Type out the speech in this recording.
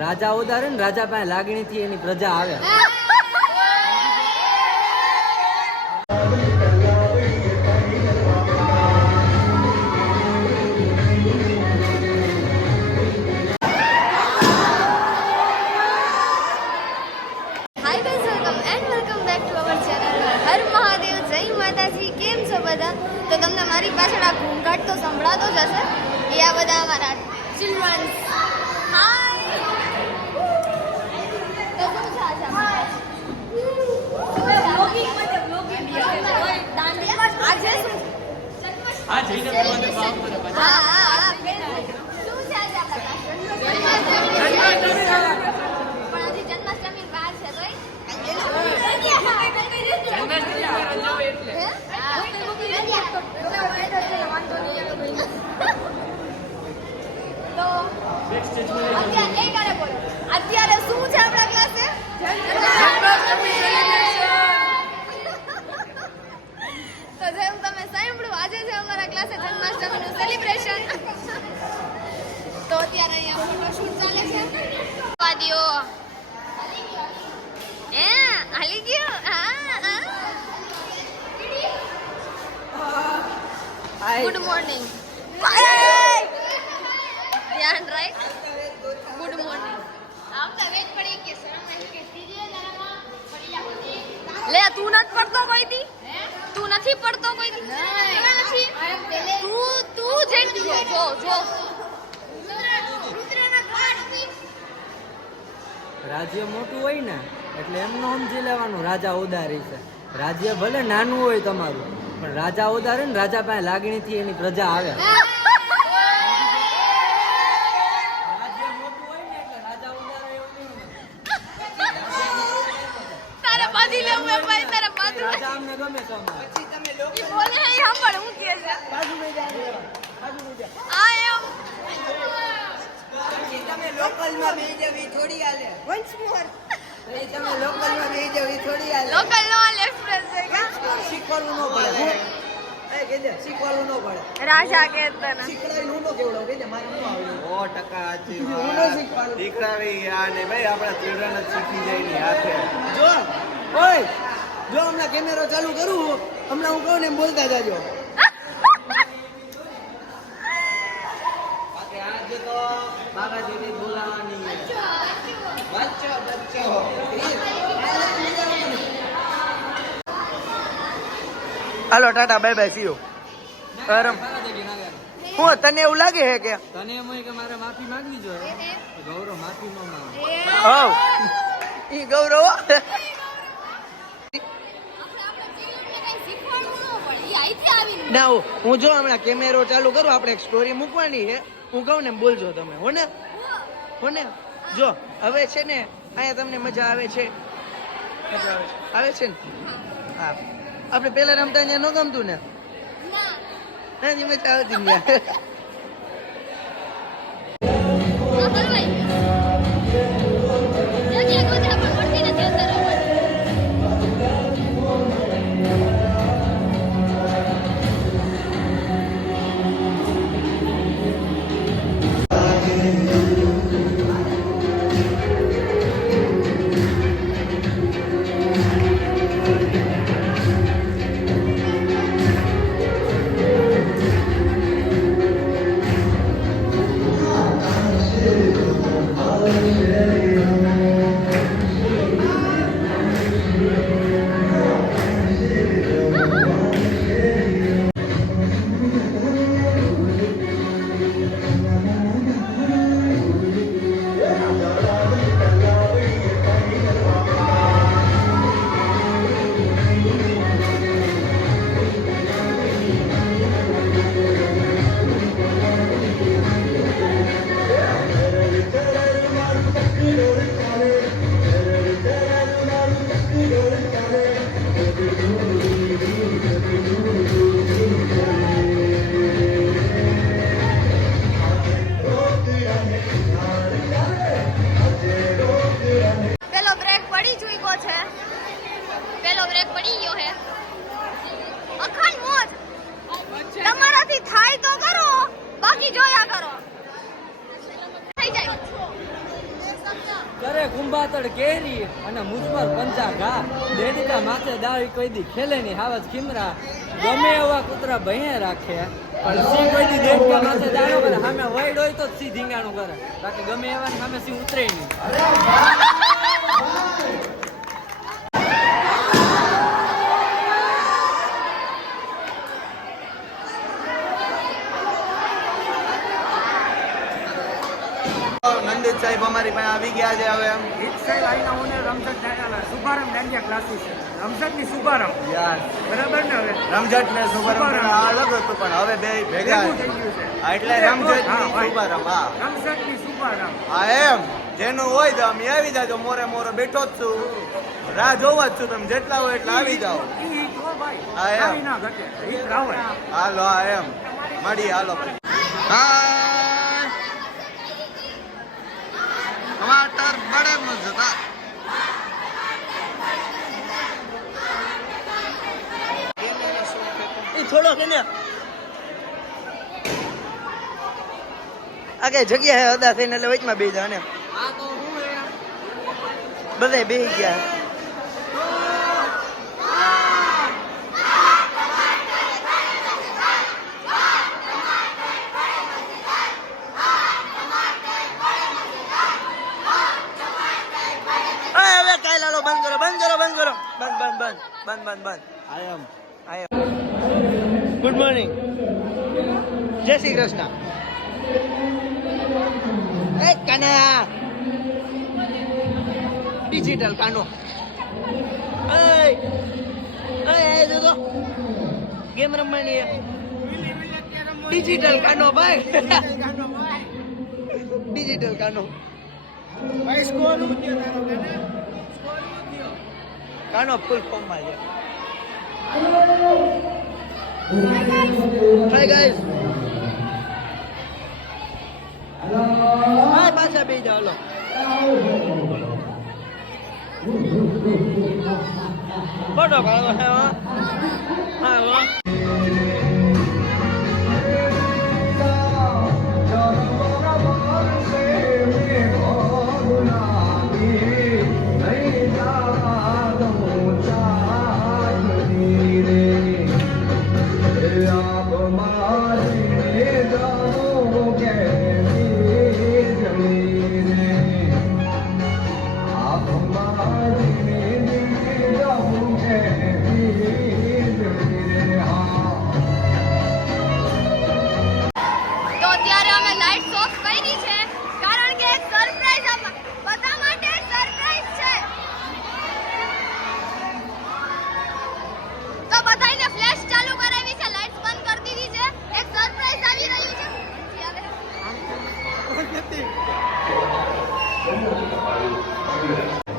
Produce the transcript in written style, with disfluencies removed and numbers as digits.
રાજા ઉદારે ને રાજા પાસે લાગણી થી એની પ્રજા આવે. તો તમને મારી પાછળ આ ઘૂંઘાટ તો સંભળાતો જ હશે. એ આ બધા અમારા ચિલ્ડ્રન્સ. હાય તો શું છે આજે આજે શું હા શું છે આજે પણ હજી જન્માષ્ટમી વાર છે તો અત્યારે શું છે આપણા ક્લાસે? તો જેમ તમે સાંભળ્યું આજે છે અમારા ક્લાસે જન્માષ્ટમીનું સેલિબ્રેશન. તો અત્યારે અહીંયા ફોટોશૂટ ચાલે છે. વાદીઓ એ હાલી ગયો. Good morning. ધ્યાન રાખ. Good morning. લે તું નથી પડતો કોઈ દી? તું નથી પડતો કોઈ દી? તું જેટલી જો રાજ્ય મોટું હોય ને એટલે એમનો સમજી લેવાનું રાજા ઉદારી છે. રાજ્ય ભલે નાનું હોય તમારું પણ રાજા ઉદારે ને રાજા પાસે લાગણી થી એની પ્રજા આવે. લોકલમાં બેહી જવી થોડી હાલે. વન્સ મોર તમે લોકલમાં બેહી જવી થોડી હાલે. લોકલ નો એક્સપ્રેસ છે કે શીખવાનું ન પડે. એ કેજે શીખવાનું ન પડે. રાજા કે તને શીખડાઈ નું નો કેવડો કેજે મારે નું આવે. 100% સાચી વાત. દીકરાવી આ ને ભાઈ આપણા ચિલ્ડ્રન જ શીખી જાય ની હાથે. જો ઓય જો હમણાં કેમેરો ચાલુ કરું હમણાં હું કહું ને એમ બોલતા જાજો. આજે તો બાબાજીની બોલાવાની બચ્ચો હાલો ta ta bye bye see you. હું તને એવું લાગે છે કે તને એમ હોય કે મારે માફી માંગવી જોઈએ? ગૌરવ માફી ન માંગે. હવ ઈ ગૌરવ ના હું જો હમણાં કેમેરો ચાલુ કરું આપણે એક સ્ટોરી મૂકવાની છે હું કહું ને બોલજો તમે હો ને જો હવે છે ને અહીંયા તમને મજા આવે છે આવે છે ને હા આપણે પેલા રમતા ત્યાં ન ગમતું ને ના મજા આવતી ત્યાં મોરે કુંભાતડ કેરી અને મુજમર પંચા ઘા દેડકા માથે દાળી કોઈ દી ખેલે ની હાવજ ખીમરા ગમે એવા કૂતરા ભૈયા રાખે પણ સિંહ કોઈ દી દેડકા માથે દાળો કરે સામે વૈડ હોય તો જ સિંહ ધીંગાણું કરે બાકી ગમે એવા સામે સિંહ ઉતરે નહીં. નંદિત સાહેબ અમારી પાસે આવી ગયા છે હવે એમ સાહેબ આઈના ઓનર રમઝટ શુભારંભ દાંડિયા ક્લાસીસ છે રમઝટની શુભારંભ યાર બરાબર ને હવે રમઝટ ને શુભારંભ અલગ હતું પણ હવે બે ભેગા ભેગું થઈ ગયું છે હા, એટલે રમઝટ હા, ભાઈ. શુભારંભ હા રમઝટની શુભારંભ હા એમ જેનું હોય તો અમે આવી જાજો મોરે મોરે બેઠો જ છું રાહ જોવા જ છું તમે જેટલા હોય એટલા આવી જાઓ ઈ હિટ હો ભાઈ હા, એમ. કાંઈ ના ઘટે હિટ રાવણ હાલો હા એમ મળીએ હાલો टमाटर बड़े मजेदार એ થોડો કે ને આ કઈ જગ્યા હે અદા થઈને એટલે વચમાં બે જા ને બધા બેહી ગયા. હવે કાઈ લાલો બંધ કરો બંધ કરો બંધ કરો બંધ બંધ બંધ બંધ બંધ બંધ આઈ એમ ગુડ મોર્નિંગ જય શ્રી કૃષ્ણ. એ કાના ડિજિટલ કાનો એ તો ગેમ રમવાની ડિજિટલ કાનો ભાઈ ડિજિટલ કાનો કાનો ફૂલ ફોર્મ માં છે. હાય ગાઈસ હાય પાછા બે જાવ લો ફોટો પાડો હે હા તો અત્યારે અમે લાઇટ્સ ઓફ કરી છે કારણ કે એક સરપ્રાઈઝ બધા માટે એક સરપ્રાઈઝ છે. તો બધાને ફ્લેશ ચાલુ કરાવી છે લાઇટ્સ બંધ કરી દીધી છે એક સરપ્રાઈઝ આવી રહ્યું છે. જી, હવે